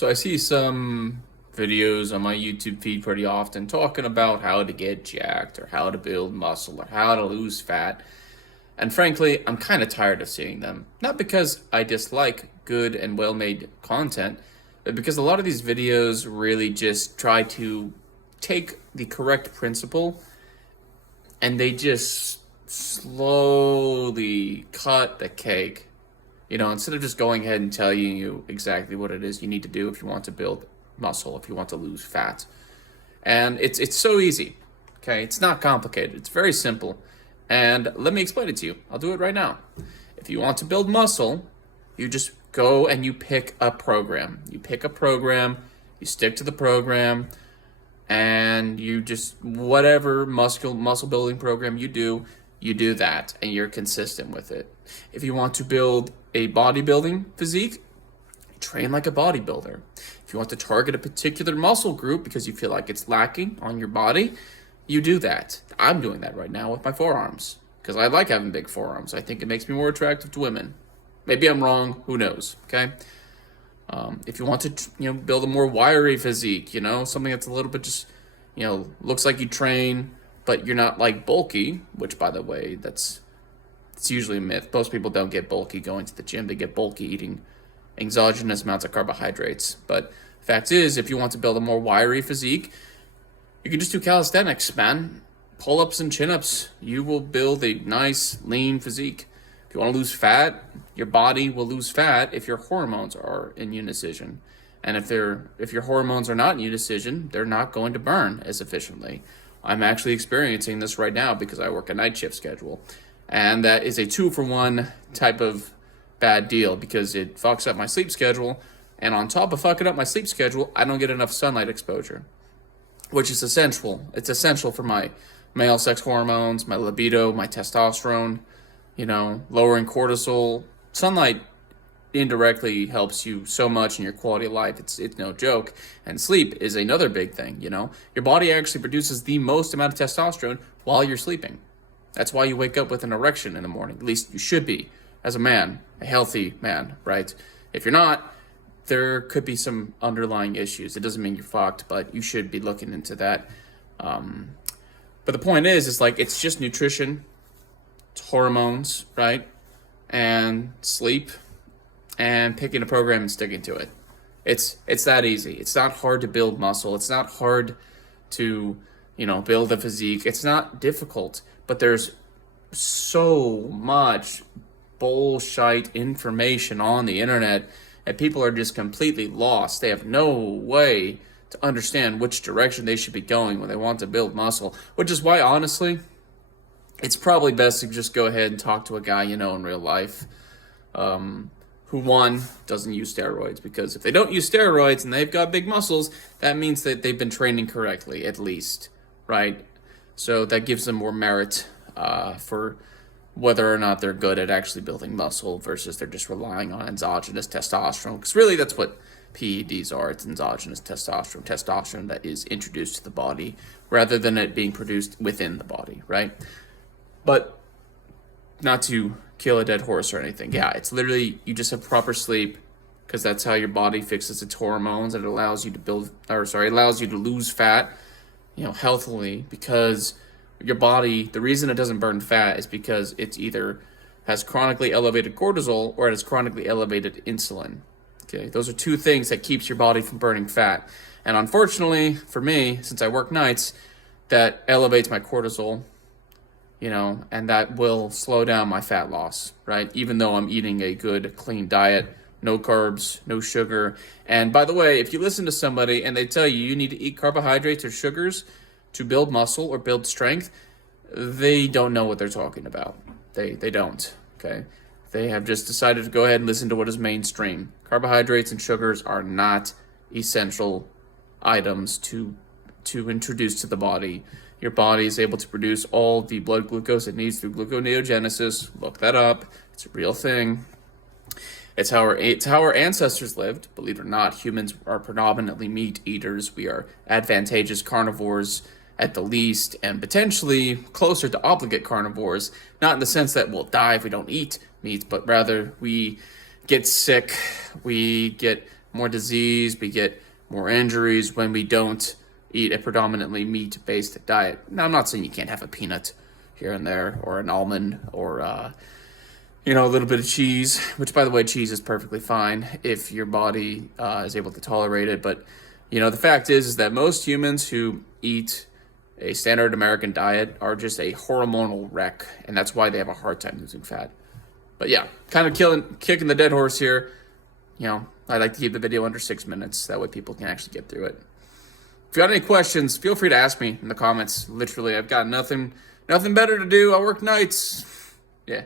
So I see some videos on my YouTube feed pretty often talking about how to get jacked or how to build muscle or how to lose fat. And frankly, I'm kind of tired of seeing them. Not because I dislike good and well-made content, but because a lot of these videos really just try to take the correct principle and they just slowly cut the cake. Instead of just going ahead and telling you exactly what it is you need to do if you want to build muscle, if you want to lose fat. And it's so easy. Okay, it's not complicated. It's very simple. And let me explain it to you. I'll do it right now. If you want to build muscle, you just go and you pick a program. You pick a program, you stick to the program, and you just whatever muscle building program you do that and you're consistent with it. If you want to build a bodybuilding physique, train like a bodybuilder. If you want to target a particular muscle group because you feel like it's lacking on your body, you do that. I'm doing that right now with my forearms because I like having big forearms. I think it makes me more attractive to women. Maybe I'm wrong. Who knows? Okay. If you want to, build a more wiry physique, something that's a little bit just, looks like you train, but you're not like bulky, which by the way, it's usually a myth. Most people don't get bulky going to the gym. They get bulky eating exogenous amounts of carbohydrates. But the fact is, if you want to build a more wiry physique, you can just do calisthenics, man. Pull-ups and chin-ups. You will build a nice, lean physique. If you want to lose fat, your body will lose fat if your hormones are in unison. And if your hormones are not in unison, they're not going to burn as efficiently. I'm actually experiencing this right now because I work a night shift schedule. And that is a 2-for-1 type of bad deal because it fucks up my sleep schedule. And on top of fucking up my sleep schedule, I don't get enough sunlight exposure, which is essential. It's essential for my male sex hormones, my libido, my testosterone, lowering cortisol. Sunlight indirectly helps you so much in your quality of life. It's no joke. And sleep is another big thing, Your body actually produces the most amount of testosterone while you're sleeping. That's why you wake up with an erection in the morning. At least you should be as a man, a healthy man, right? If you're not, there could be some underlying issues. It doesn't mean you're fucked, but you should be looking into that. But the point is like it's just nutrition, it's hormones, right? And sleep and picking a program and sticking to it. It's that easy. It's not hard to build muscle. It's not hard to, build a physique. It's not difficult, but there's so much bullshit information on the internet and people are just completely lost. They have no way to understand which direction they should be going when they want to build muscle, which is why, honestly, it's probably best to just go ahead and talk to a guy in real life who, one, doesn't use steroids, because if they don't use steroids and they've got big muscles, that means that they've been training correctly, at least, right? So that gives them more merit for whether or not they're good at actually building muscle versus they're just relying on exogenous testosterone. Because really that's what PEDs are. It's exogenous testosterone that is introduced to the body rather than it being produced within the body, right? But not to kill a dead horse or anything. Yeah, it's literally you just have proper sleep because that's how your body fixes its hormones, and it allows you to lose fat, healthily, because your body, the reason it doesn't burn fat is because it's either has chronically elevated cortisol or it has chronically elevated insulin. Okay, those are two things that keeps your body from burning fat. And unfortunately for me, since I work nights, that elevates my cortisol, and that will slow down my fat loss, right? Even though I'm eating a good, clean diet, no carbs, no sugar. And by the way, if you listen to somebody and they tell you need to eat carbohydrates or sugars to build muscle or build strength, they don't know what they're talking about. They don't, okay? They have just decided to go ahead and listen to what is mainstream. Carbohydrates and sugars are not essential items to introduce to the body. Your body is able to produce all the blood glucose it needs through gluconeogenesis. Look that up. It's a real thing. It's how our ancestors lived. Believe it or not, humans are predominantly meat eaters. We are advantageous carnivores at the least, and potentially closer to obligate carnivores, not in the sense that we'll die if we don't eat meat, but rather we get sick, we get more disease, we get more injuries when we don't eat a predominantly meat-based diet. Now, I'm not saying you can't have a peanut here and there, or an almond, or a little bit of cheese, which, by the way, cheese is perfectly fine if your body is able to tolerate it. But, the fact is that most humans who eat a standard American diet are just a hormonal wreck, and that's why they have a hard time losing fat. But yeah, kind of kicking the dead horse here. I like to keep the video under 6 minutes. That way people can actually get through it. If you got any questions, feel free to ask me in the comments. Literally, I've got nothing better to do. I work nights. Yeah.